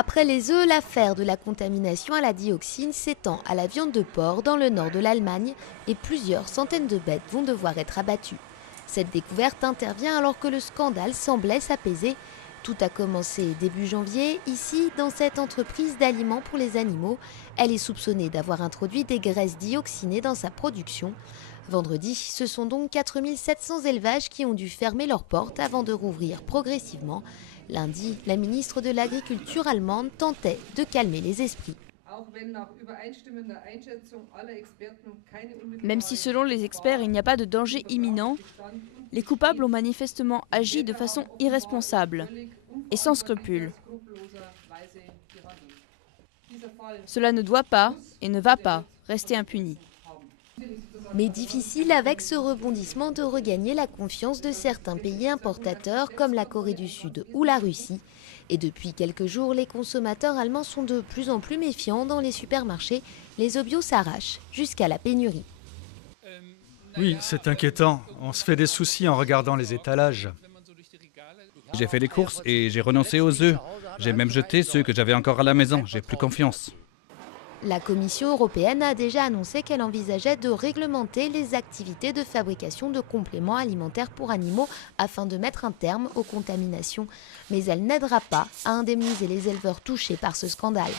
Après les œufs, l'affaire de la contamination à la dioxine s'étend à la viande de porc dans le nord de l'Allemagne et plusieurs centaines de bêtes vont devoir être abattues. Cette découverte intervient alors que le scandale semblait s'apaiser. Tout a commencé début janvier, ici, dans cette entreprise d'aliments pour les animaux. Elle est soupçonnée d'avoir introduit des graisses dioxinées dans sa production. Vendredi, ce sont donc 4700 élevages qui ont dû fermer leurs portes avant de rouvrir progressivement. Lundi, la ministre de l'Agriculture allemande tentait de calmer les esprits. Même si selon les experts, il n'y a pas de danger imminent, les coupables ont manifestement agi de façon irresponsable et sans scrupules. Cela ne doit pas et ne va pas rester impuni. Mais difficile avec ce rebondissement de regagner la confiance de certains pays importateurs comme la Corée du Sud ou la Russie. Et depuis quelques jours, les consommateurs allemands sont de plus en plus méfiants dans les supermarchés. Les œufs bio s'arrachent jusqu'à la pénurie. Oui, c'est inquiétant. On se fait des soucis en regardant les étalages. J'ai fait les courses et j'ai renoncé aux œufs. J'ai même jeté ceux que j'avais encore à la maison. J'ai plus confiance. La Commission européenne a déjà annoncé qu'elle envisageait de réglementer les activités de fabrication de compléments alimentaires pour animaux afin de mettre un terme aux contaminations. Mais elle n'aidera pas à indemniser les éleveurs touchés par ce scandale.